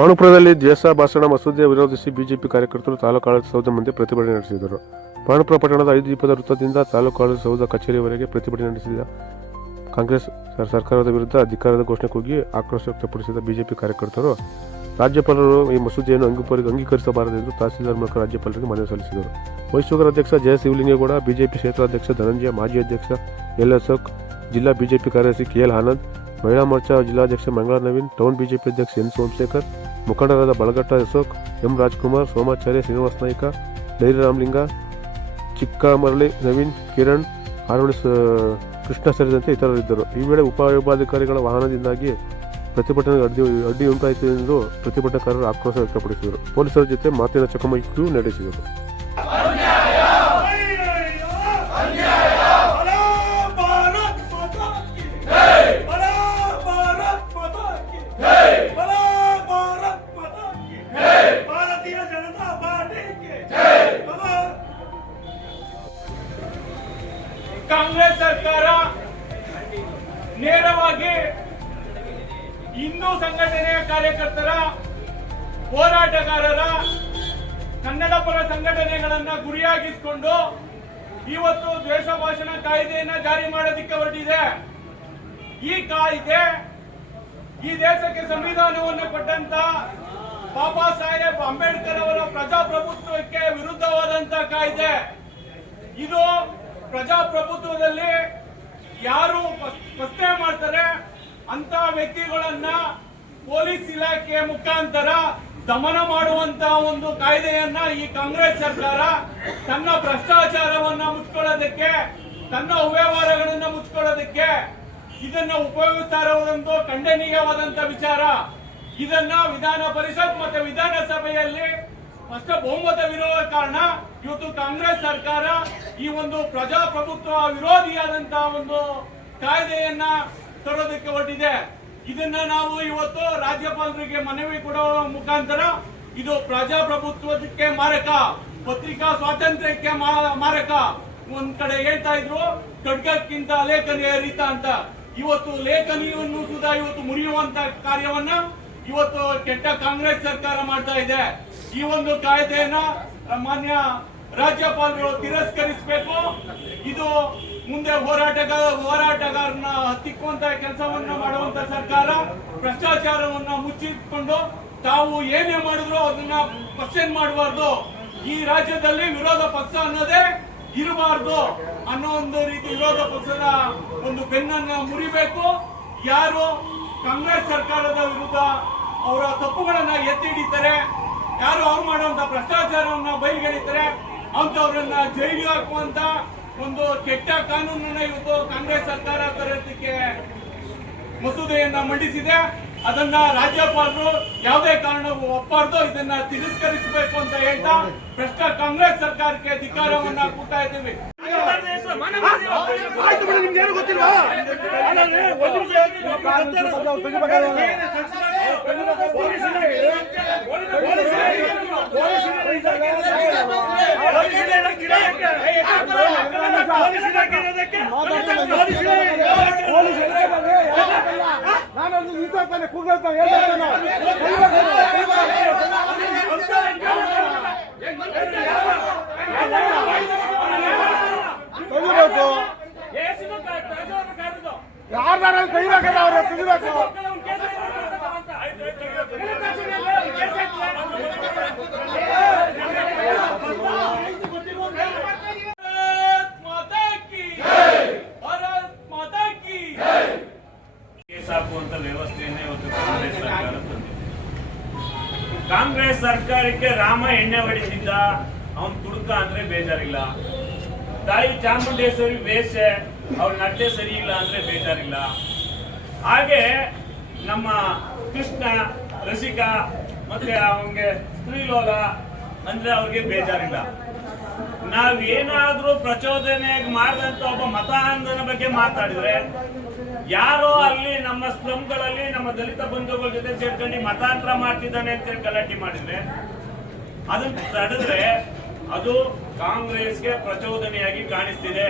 ಪಾಂಡುಪುರದಲ್ಲಿ ದ್ವೇಷ ಭಾಷಣ ಮಸೂದೆ ವಿರೋಧಿಸಿ ಬಿಜೆಪಿ ಕಾರ್ಯಕರ್ತರು ತಾಲೂಕು ಆಡಳಿತ ಸೌಧ ಮುಂದೆ ಪ್ರತಿಭಟನೆ ನಡೆಸಿದರು. ಪಾಂಡುಪುರ ಪಟ್ಟಣದ 5 ದೀಪದ ವೃತ್ತದಿಂದ ತಾಲೂಕು ಆಡಳಿತ ಸೌಧ ಕಚೇರಿವರೆಗೆ ಪ್ರತಿಭಟನೆ ನಡೆಸಿದ ಕಾಂಗ್ರೆಸ್ ಸರ್ಕಾರದ ವಿರುದ್ಧ ಅಧಿಕಾರದ ಘೋಷಣೆ ಕೂಗಿ ಆಕ್ರೋಶ ವ್ಯಕ್ತಪಡಿಸಿದ ಬಿಜೆಪಿ ಕಾರ್ಯಕರ್ತರು ರಾಜ್ಯಪಾಲರು ಈ ಮಸೂದೆಯನ್ನು ಅಂಗೀಕರಿಸಬಾರದೆಂದು ತಹಸೀಲ್ದಾರ್ ಮೂಲಕ ರಾಜ್ಯಪಾಲರಿಗೆ ಮನವಿ ಸಲ್ಲಿಸಿದರು. ಮೈಸೂರು ಅಧ್ಯಕ್ಷ ಜಯಶಿವಲಿಂಗೇಗೌಡ, ಬಿಜೆಪಿ ಕ್ಷೇತ್ರಾಧ್ಯಕ್ಷ ಧನಂಜಯ, ಮಾಜಿ ಅಧ್ಯಕ್ಷ ಎಲ್ ಅಶೋಕ್, ಜಿಲ್ಲಾ ಬಿಜೆಪಿ ಕಾರ್ಯದರ್ಶಿ ಕೆಎಲ್ ಆನಂದ್, ಮಹಿಳಾ ಮೋರ್ಚಾ ಜಿಲ್ಲಾಧ್ಯಕ್ಷ ಮಂಗಳಾ ನವೀನ್, ಟೌನ್ ಬಿಜೆಪಿ ಅಧ್ಯಕ್ಷ ಎನ್ ಸೋಮಶೇಖರ್, ಮುಖಂಡರಾದ ಬಳಗಟ್ಟ ಅಶೋಕ್, ಎಂ ರಾಜ್ಕುಮಾರ್, ಸೋಮಾಚಾರ್ಯ, ಶ್ರೀನಿವಾಸ ನಾಯ್ಕ, ಡೈರಿ ರಾಮಲಿಂಗ, ಚಿಕ್ಕಮರಳಿ ನವೀನ್, ಕಿರಣ್, ಆರೋಣಿ ಕೃಷ್ಣ ಸೇರಿದಂತೆ ಇತರರಿದ್ದರು. ಈ ವೇಳೆ ಉಪವಿಭಾಗಾಧಿಕಾರಿಗಳ ವಾಹನದಿಂದಾಗಿ ಪ್ರತಿಭಟನೆಗೆ ಅಡ್ಡಿ ಉಂಟಾಯಿತು ಎಂದು ಪ್ರತಿಭಟನಾಕಾರರು ಆಕ್ರೋಶ ವ್ಯಕ್ತಪಡಿಸಿದರು. ಪೊಲೀಸರ ಜೊತೆ ಮಾತಿನ ಚಕಮಕಿಯೂ ನಡೆಸಿದರು. ಕಾಂಗ್ರೆಸ್ ಸರ್ಕಾರ ನೇರವಾಗಿ ಹಿಂದೂ ಸಂಘಟನೆಯ ಕಾರ್ಯಕರ್ತರ, ಹೋರಾಟಗಾರರ, ಕನ್ನಡ ಪರ ಸಂಘಟನೆಗಳನ್ನ ಗುರಿಯಾಗಿಸಿಕೊಂಡು ಇವತ್ತು ದ್ವೇಷ ಭಾಷಣ ಕಾಯ್ದೆಯನ್ನ ಜಾರಿ ಮಾಡೋದಕ್ಕೆ ಹೊರಟಿದೆ. ಈ ಕಾಯ್ದೆ ಈ ದೇಶಕ್ಕೆ ಸಂವಿಧಾನವನ್ನು ಕೊಟ್ಟಂತ ಬಾಬಾ ಸಾಹೇಬ್ ಅಂಬೇಡ್ಕರ್ ಅವರ ಪ್ರಜಾಪ್ರಭುತ್ವಕ್ಕೆ ವಿರುದ್ಧವಾದಂತ ಕಾಯ್ದೆ. ಇದು ಪ್ರಜಾಪ್ರಭುತ್ವದಲ್ಲಿ ಯಾರು ಪ್ರಶ್ನೆ ಮಾಡ್ತಾರೆ ಅಂತ ವ್ಯಕ್ತಿಗಳನ್ನ ಪೊಲೀಸ್ ಇಲಾಖೆಯ ಮುಖಾಂತರ ದಮನ ಮಾಡುವಂತ ಒಂದು ಕಾಯ್ದೆಯನ್ನ ಈ ಕಾಂಗ್ರೆಸ್ ಸರ್ಕಾರ ತನ್ನ ಭ್ರಷ್ಟಾಚಾರವನ್ನ ಮುಚ್ಕೊಳ್ಳೋದಕ್ಕೆ, ತನ್ನ ಅವ್ಯವಹಾರಗಳನ್ನ ಮುಚ್ಕೊಳ್ಳೋದಕ್ಕೆ ಇದನ್ನ ಉಪಯೋಗಿಸ್ತಾ ಇರುವುದೊಂದು ಖಂಡನೀಯವಾದಂತ ವಿಚಾರ. ಇದನ್ನ ವಿಧಾನ ಪರಿಷತ್ ಮತ್ತೆ ವಿಧಾನಸಭೆಯಲ್ಲಿ ಸ್ಪಷ್ಟ ಬಹುಮತವಿರುವ ಕಾರಣ ಇವತ್ತು ಕಾಂಗ್ರೆಸ್ ಸರ್ಕಾರ ಈ ಒಂದು ಪ್ರಜಾಪ್ರಭುತ್ವ ವಿರೋಧಿಯಾದಂತಹ ಒಂದು ಕಾಯ್ದೆಯನ್ನ ತರೋದಕ್ಕೆ ಹೊರಟಿದೆ. ಇದನ್ನ ನಾವು ಇವತ್ತು ರಾಜ್ಯಪಾಲರಿಗೆ ಮನವಿ ಕೊಡುವ ಮುಖಾಂತರ ಇದು ಪ್ರಜಾಪ್ರಭುತ್ವಕ್ಕೆ ಮಾರಕ, ಪತ್ರಿಕಾ ಸ್ವಾತಂತ್ರ್ಯಕ್ಕೆ ಮಾರಕ. ಒಂದ್ ಕಡೆ ಹೇಳ್ತಾ ಇದ್ರು ಖಡ್ಗಕ್ಕಿಂತ ಲೇಖನಿ ಏರಿತ ಅಂತ. ಇವತ್ತು ಲೇಖನಿಯನ್ನು ಸುಧಾ ಇವತ್ತು ಮುರಿಯುವಂತ ಕಾರ್ಯವನ್ನ ಇವತ್ತು ಕೆಟ್ಟ ಕಾಂಗ್ರೆಸ್ ಸರ್ಕಾರ ಮಾಡ್ತಾ ಇದೆ. ಈ ಒಂದು ಕಾಯ್ದೆಯನ್ನ ಮಾನ್ಯ ರಾಜ್ಯಪಾಲರು ತಿರಸ್ಕರಿಸಬೇಕು. ಇದು ಮುಂದೆ ಹೋರಾಟಗಾರನ ಹತ್ತಿಕ್ಕುವಂತ ಕೆಲಸವನ್ನ ಮಾಡುವಂತ ಸರ್ಕಾರ ಭ್ರಷ್ಟಾಚಾರವನ್ನ ಮುಚ್ಚಿಟ್ಕೊಂಡು ತಾವು ಏನೇ ಮಾಡಿದ್ರು ಅದನ್ನ ಕ್ವಶನ್ ಮಾಡಬಾರ್ದು. ಈ ರಾಜ್ಯದಲ್ಲಿ ವಿರೋಧ ಪಕ್ಷ ಅನ್ನೋದೇ ಇರಬಾರ್ದು ಅನ್ನೋ ಒಂದು ರೀತಿ ವಿರೋಧ ಪಕ್ಷದ ಒಂದು ಬೆನ್ನನ್ನು ಮುರಿಬೇಕು. ಯಾರು ಕಾಂಗ್ರೆಸ್ ಸರ್ಕಾರದ ವಿರುದ್ಧ ಅವರ ತಪ್ಪುಗಳನ್ನ ಎತ್ತಿ ಹಿಡಿತಾರೆ, ಯಾರು ಅವ್ರು ಮಾಡುವಂತ ಭ್ರಷ್ಟಾಚಾರವನ್ನ ಬಯಲಿಗೆಳಿತಾರೆ ಅಂತವ್ರನ್ನ ಜೈಲಿಗೆ ಹಾಕುವಂತ ಒಂದು ಕೆಟ್ಟ ಕಾನೂನನ್ನ ಇವತ್ತು ಕಾಂಗ್ರೆಸ್ ಸರ್ಕಾರ ತರೋದಕ್ಕೆ ಮಸೂದೆಯನ್ನ ಮಂಡಿಸಿದೆ. ಅದನ್ನ ರಾಜ್ಯಪಾಲರು ಯಾವುದೇ ಕಾರಣಕ್ಕೂ ಒಪ್ಪಬಾರ್ದು, ಇದನ್ನ ತಿರಸ್ಕರಿಸಬೇಕು ಅಂತ ಹೇಳ್ತಾ ಭ್ರಷ್ಟ ಕಾಂಗ್ರೆಸ್ ಸರ್ಕಾರಕ್ಕೆ ಧಿಕ್ಕಾರವನ್ನ ಕೊಡ್ತಾ ಇದ್ದೀವಿ. ಯಾರು ಕೈಬೇಕಲ್ಲ ಅವ್ರು ತೆಗಿಬೇಕು. ಹಾಕುವಂತ ವ್ಯವಸ್ಥೆಯನ್ನೇ ಇವತ್ತು ಕಾಂಗ್ರೆಸ್ ಸರ್ಕಾರ ತಂದಿದೆ. ಕಾಂಗ್ರೆಸ್ ಸರ್ಕಾರಕ್ಕೆ ರಾಮ ಎಣ್ಣೆ ಹೊಡಿಸಿದ್ದ ಅವನ್ ತುಡುಕ ಅಂದ್ರೆ ಬೇಜಾರಿಲ್ಲ, ತಾಯಿ ಚಾಮುಂಡೇಶ್ವರಿ ವೇಷ ಅವ್ರ ನಟನೆ ಸರಿ ಇಲ್ಲ ಅಂದ್ರೆ ಬೇಜಾರಿಲ್ಲ. ಹಾಗೆ ನಮ್ಮ ಕೃಷ್ಣ ರಸಿಕ ಮತ್ತೆ ಅವನಿಗೆ ಸ್ತ್ರೀಲೋಲ ಅಂದ್ರೆ ಅವ್ರಿಗೆ ಬೇಜಾರಿಲ್ಲ. ನಾವೇನಾದ್ರೂ ಪ್ರಚೋದನೆ ಮಾಡಿದಂತ ಒಬ್ಬ ಮತಾಂಧನ ಬಗ್ಗೆ ಮಾತಾಡಿದ್ರೆ, ಯಾರೋ ಅಲ್ಲಿ ನಮ್ಮ ಸ್ಲಂಗಳಲ್ಲಿ ನಮ್ಮ ದಲಿತ ಬಂಧುಗಳ ಜೊತೆ ಸೇರ್ಕೊಂಡು ಮತಾಂತರ ಮಾಡ್ತಿದ್ದಾನೆ ಅಂತ ಗಲಾಟೆ ಮಾಡಿದ್ರೆ, ಅದನ್ನ ತಡೆದ್ರೆ ಅದು ಕಾಂಗ್ರೆಸ್ಗೆ ಪ್ರಚೋದನೆಯಾಗಿ ಕಾಣಿಸ್ತಿದೆ.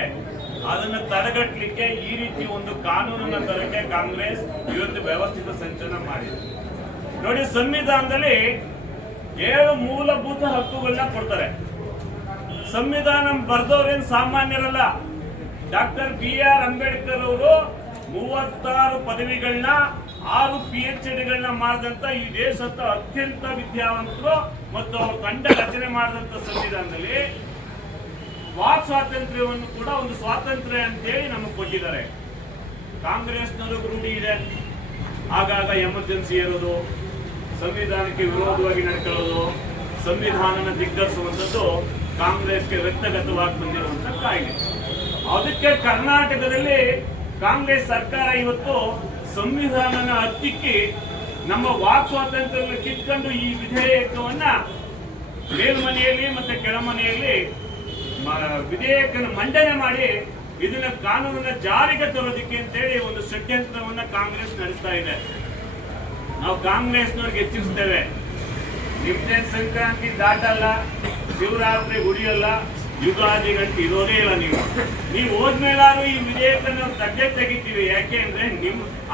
ಅದನ್ನು ತಡೆಗಟ್ಟಲಿಕ್ಕೆ ಈ ರೀತಿ ಒಂದು ಕಾನೂನನ್ನ ತರಕ್ಕೆ ಕಾಂಗ್ರೆಸ್ ಇವತ್ತು ವ್ಯವಸ್ಥಿತ ಸಂಚಲನ ಮಾಡಿದೆ. ನೋಡಿ, ಸಂವಿಧಾನದಲ್ಲಿ 7 ಮೂಲಭೂತ ಹಕ್ಕುಗಳನ್ನ ಕೊಡ್ತಾರೆ. ಸಂವಿಧಾನ ಬರೆದವ್ರೇನು ಸಾಮಾನ್ಯರಲ್ಲ. ಡಾಕ್ಟರ್ BR ಅಂಬೇಡ್ಕರ್ ಅವರು 36 ಪದವಿಗಳನ್ನ 6 PhDಗಳನ್ನ ಮಾಡಿದಂತ ಈ ದೇಶದ ಅತ್ಯಂತ ವಿದ್ಯಾವಂತರು ಮತ್ತು ಅವರು ತಂಡ ರಚನೆ ಮಾಡಿದಂತ ಸಂವಿಧಾನದಲ್ಲಿ ವಾಕ್ ಸ್ವಾತಂತ್ರ್ಯವನ್ನು ಕೂಡ ಒಂದು ಸ್ವಾತಂತ್ರ್ಯ ಅಂತೇಳಿ ನಮಗೆ ಕೊಟ್ಟಿದ್ದಾರೆ. ಕಾಂಗ್ರೆಸ್ನವರು ರೂಢಿ ಇದೆ, ಆಗಾಗ ಎಮರ್ಜೆನ್ಸಿ ಇರೋದು, ಸಂವಿಧಾನಕ್ಕೆ ವಿರೋಧವಾಗಿ ನಡ್ಕೊಳ್ಳೋದು, ಸಂವಿಧಾನನ ಧಿಕ್ಕರಿಸುವಂಥದ್ದು ಕಾಂಗ್ರೆಸ್ಗೆ ವ್ಯಕ್ತಗತವಾಗಿ ಬಂದಿರುವಂತ ಕಾಯಿಲೆ. ಅದಕ್ಕೆ ಕರ್ನಾಟಕದಲ್ಲಿ ಕಾಂಗ್ರೆಸ್ ಸರ್ಕಾರ ಇವತ್ತು ಸಂವಿಧಾನನ ಹತ್ತಿಕ್ಕಿ ನಮ್ಮ ವಾಕ್ ಸ್ವಾತಂತ್ರ್ಯವನ್ನು ಕಿತ್ಕೊಂಡು ಈ ವಿಧೇಯಕವನ್ನ ಮೇಲ್ಮನೆಯಲ್ಲಿ ಮತ್ತೆ ಕೆಳಮನೆಯಲ್ಲಿ ವಿಧೇಯಕನ ಮಂಡನೆ ಮಾಡಿ ಇದನ್ನ ಕಾನೂನನ್ನ ಜಾರಿಗೆ ತರೋದಕ್ಕೆ ಅಂತೇಳಿ ಒಂದು ಷಡ್ಯಂತ್ರವನ್ನ ಕಾಂಗ್ರೆಸ್ ನಡೆಸ್ತಾ ಇದೆ. ನಾವು ಕಾಂಗ್ರೆಸ್ನವ್ರಿಗೆ ಎಚ್ಚರಿಸ್ತೇವೆ, ನಿಮ್ದೇನ್ ಸಂಕ್ರಾಂತಿ ದಾಟಲ್ಲ, ಶಿವರಾತ್ರಿ ಉಳಿಯಲ್ಲ, ಯುಗಾದಿ ಗಂಟೆ ಇರೋದೇ ಇಲ್ಲ. ನೀವು ಹೋದ್ಮೇಲಾದ್ರೂ ಈ ವಿಧೇಯಕನ ತಗ್ಗೆ ತೆಗಿತೀವಿ. ಯಾಕೆ ಅಂದ್ರೆ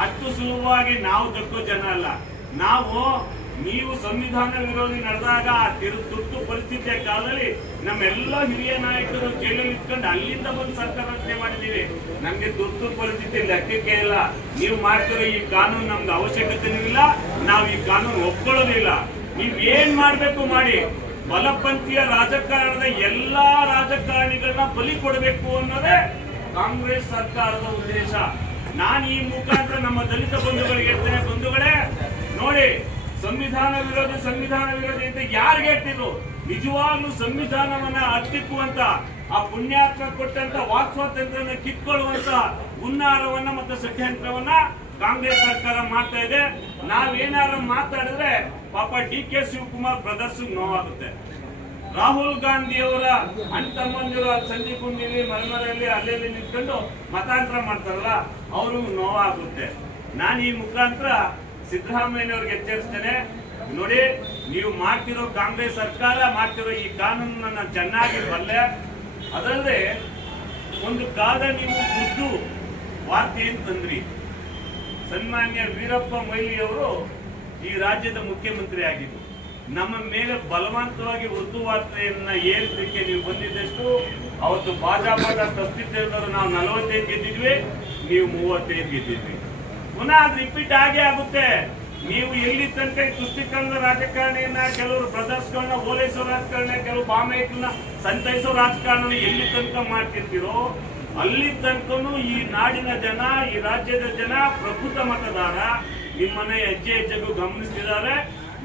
ಅಷ್ಟು ಸುಲಭವಾಗಿ ನಾವು ದಕ್ಕೋ ಜನ ಅಲ್ಲ. ನೀವು ಸಂವಿಧಾನ ವಿರೋಧಿ ನಡೆದಾಗ ಆ ತುರ್ತು ಪರಿಸ್ಥಿತಿಯ ಕಾಲದಲ್ಲಿ ನಮ್ಮೆಲ್ಲ ಹಿರಿಯ ನಾಯಕರು ಜೈಲಲ್ಲಿ ಇಟ್ಕೊಂಡು ಅಲ್ಲಿಂದ ಒಂದು ಸರ್ಕಾರ ರಚನೆ ಮಾಡಿದೀವಿ. ನಮ್ಗೆ ತುರ್ತು ಪರಿಸ್ಥಿತಿ ಲೆಕ್ಕಕ್ಕೆ ಇಲ್ಲ. ನೀವು ಮಾಡ್ತಿರೋ ಈ ಕಾನೂನು ನಮ್ಗೆ ಅವಶ್ಯಕತೆನೂ ಇಲ್ಲ, ನಾವು ಈ ಕಾನೂನು ಒಪ್ಕೊಳ್ಳೋದಿಲ್ಲ. ನೀವ್ ಏನ್ ಮಾಡ್ಬೇಕು ಮಾಡಿ. ಬಲಪಂಥೀಯ ರಾಜಕಾರಣದ ಎಲ್ಲಾ ರಾಜಕಾರಣಿಗಳನ್ನ ಬಲಿ ಕೊಡಬೇಕು ಅನ್ನೋದೇ ಕಾಂಗ್ರೆಸ್ ಸರ್ಕಾರದ ಉದ್ದೇಶ. ನಾನು ಈ ಮುಖಾಂತರ ನಮ್ಮ ದಲಿತ ಬಂಧುಗಳಿಗೆ ಹೇಳ್ತೇನೆ, ಬಂಧುಗಳೇ ನೋಡಿ, ಸಂವಿಧಾನ ವಿರೋಧಿ ಅಂತ ಯಾರಿಗೆ ಹೇಳ್ತಿದ್ರು? ನಿಜವಾಗ್ಲೂ ಸಂವಿಧಾನವನ್ನ ಹತ್ತಿಕ್ಕುವಂತ ಆ ಪುಣ್ಯಾತ್ಮ ಕೊಟ್ಟಂತ ವಾಕ್ ಸ್ವಾತಂತ್ರ್ಯನ ಕಿತ್ಕೊಳ್ಳುವಂತ ಹುನ್ನಾರವನ್ನ ಮತ್ತು ಷಡ್ಯಂತ್ರವನ್ನ ಕಾಂಗ್ರೆಸ್ ಸರ್ಕಾರ ಮಾಡ್ತಾ ಇದೆ. ನಾವೇನಾದ್ರು ಮಾತಾಡಿದ್ರೆ ಪಾಪ DK ಶಿವಕುಮಾರ್ ಬ್ರದರ್ಸ್ ನೋವಾಗುತ್ತೆ. ರಾಹುಲ್ ಗಾಂಧಿ ಅವರ ಅಣ್ತಮ್ಮಂದಿರು ಸಂಜೀವ್ ಕುಂದಿಲಿ ಮರಮರಲ್ಲಿ ಅಲ್ಲೆಲ್ಲಿ ನಿಂತ್ಕೊಂಡು ಮತಾಂತರ ಮಾಡ್ತಾರಲ್ಲ, ಅವ್ರಿಗೂ ನೋವಾಗುತ್ತೆ. ನಾನು ಈ ಮುಖಾಂತರ ಸಿದ್ದರಾಮಯ್ಯನವ್ರಿಗೆ ಎಚ್ಚರಿಸ್ತೇನೆ, ನೋಡಿ, ನೀವು ಮಾಡ್ತಿರೋ ಕಾಂಗ್ರೆಸ್ ಸರ್ಕಾರ ಮಾಡ್ತಿರೋ ಈ ಕಾನೂನನ್ನ ಚೆನ್ನಾಗಿ ಬಲ್ಲೆ. ಅದಲ್ಲದೆ ಒಂದು ಕಾಲ ನೀವು ಖುದ್ದು ವಾರ್ತೆ ಅಂತಂದ್ರಿ, ಸನ್ಮಾನ್ಯ ವೀರಪ್ಪ ಮೊಯ್ಲಿ ಅವರು ಈ ರಾಜ್ಯದ ಮುಖ್ಯಮಂತ್ರಿ ಆಗಿದ್ದು, ನಮ್ಮ ಮೇಲೆ ಬಲವಂತವಾಗಿ ಉರ್ದು ವಾರ್ತೆಯನ್ನ ಏರಿಸಲಿಕ್ಕೆ ನೀವು ಬಂದಿದ್ದಷ್ಟು. ಅವತ್ತು ಭಾಜಪದ ಅಸ್ತಿತ್ವದವರು ನಾವು 45 ಗೆದ್ದಿದ್ವಿ, ನೀವು 35 ಗೆದ್ದಿದ್ವಿ. ಪುನಃ ಅದು ರಿಪೀಟ್ ಆಗೇ ಆಗುತ್ತೆ. ನೀವು ಎಲ್ಲಿ ತನಕ ತುಷ್ಟೀಕರಣದ ರಾಜಕಾರಣಿಯನ್ನ, ಕೆಲವರು ಬ್ರದರ್ಸ್ಗಳನ್ನ ಓಲೈಸೋ ರಾಜಕಾರಣ, ಕೆಲವು ಬಾಮೈಕನ್ನ ಸಂತೈಸೋ ರಾಜಕಾರಣ ಎಲ್ಲಿ ತನಕ ಮಾಡ್ತಿರ್ತೀರೋ ಅಲ್ಲಿ ತನಕನೂ ಈ ನಾಡಿನ ಜನ, ಈ ರಾಜ್ಯದ ಜನ, ಪ್ರಬುದ್ಧ ಮತದಾರ ನಿಮ್ಮನ್ನ ಹೆಜ್ಜೆ ಹೆಜ್ಜೆಗೂ ಗಮನಿಸ್ತಿದ್ದಾರೆ.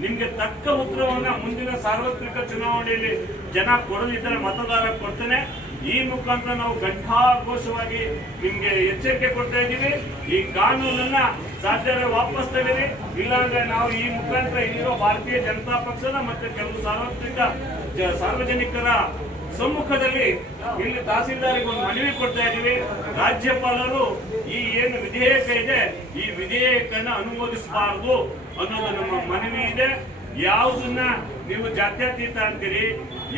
ನಿಮ್ಗೆ ತಕ್ಕ ಉತ್ತರವನ್ನ ಮುಂದಿನ ಸಾರ್ವತ್ರಿಕ ಚುನಾವಣೆಯಲ್ಲಿ ಜನ ಕೊಡಲಿದ್ದರೆ ಮತದಾರ ಕೊಡ್ತೇನೆ. ಈ ಮುಖಾಂತರ ನಾವು ಘಂಟಾಘೋಷವಾಗಿ ನಿಮ್ಗೆ ಎಚ್ಚರಿಕೆ ಕೊಡ್ತಾ ಇದ್ದೀವಿ. ಈ ಕಾನೂನನ್ನ ಸಾಧ್ಯತೆ ವಾಪಸ್ ತಗೊಳ್ಳಿ, ಇಲ್ಲಾಂದ್ರೆ ನಾವು ಈ ಮುಖಾಂತರ ಇಲ್ಲಿರೋ ಭಾರತೀಯ ಜನತಾ ಪಕ್ಷದ ಮತ್ತೆ ಕೆಲವು ಸಾರ್ವಜನಿಕರ ಸಮ್ಮುಖದಲ್ಲಿ ಇಲ್ಲಿ ತಹಸೀಲ್ದಾರಿಗೆ ಒಂದು ಮನವಿ ಕೊಡ್ತಾ ಇದ್ದೀವಿ. ರಾಜ್ಯಪಾಲರು ಈ ಏನು ವಿಧೇಯಕ ಇದೆ, ಈ ವಿಧೇಯಕನ ಅನುಮೋದಿಸಬಾರದು ಅನ್ನೋದು ನಮ್ಮ ಮನವಿ ಇದೆ. ಯಾವುದನ್ನ ನೀವು ಜಾತ್ಯತೀತ ಅಂತೀರಿ,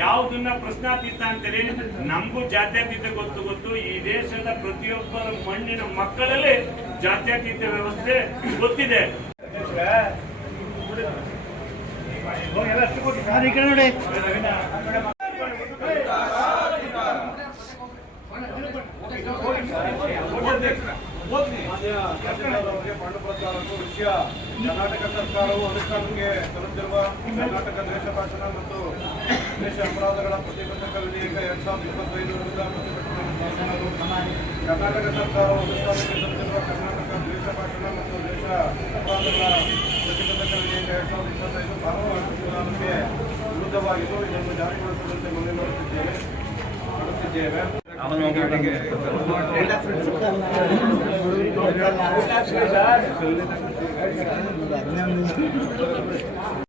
ಯಾವುದನ್ನ ಪ್ರಶ್ನಾತೀತ ಅಂತೀರಿ, ನಮಗೂ ಜಾತ್ಯತೀತ ಗೊತ್ತು. ಈ ದೇಶದ ಪ್ರತಿಯೊಬ್ಬರ ಮಣ್ಣಿನ ಮಕ್ಕಳಲ್ಲಿ ಜಾತ್ಯತೀತ ವ್ಯವಸ್ಥೆ ಗೊತ್ತಿದೆ. ವಿಷಯ ಕರ್ನಾಟಕ ಸರ್ಕಾರವು ಅನುಷ್ಠಾನಕ್ಕೆ ತರುತ್ತಿರುವ ಕರ್ನಾಟಕ ದ್ವೇಷ ಭಾಷಣ ಮತ್ತು ದ್ವೇಷ ಅಪರಾಧಗಳ ಪ್ರತಿಬಂಧಕ ವಿಧೇಯಕ 2025 ವಿರುದ್ಧ ಪ್ರತಿಭಟನೆ. ಕರ್ನಾಟಕ ಸರ್ಕಾರವು ಅನುಷ್ಠಾನಕ್ಕೆ ತರುತ್ತಿರುವ ಕರ್ನಾಟಕ ದ್ವೇಷ ಭಾಷಣ ಮತ್ತು ದ್ವೇಷ ಅಪರಾಧಗಳ ಪ್ರತಿಬಂಧಕ ವಿಧೇಯಕ 2025 ಭಾರತ ಸಂವಿಧಾನಕ್ಕೆ ವಿರುದ್ಧವಾಗಿದ್ದು ಇದನ್ನು ಜಾರಿಗೊಳಿಸುವಂತೆ ಮನವಿ ಮಾಡುತ್ತಿದ್ದೇವೆ.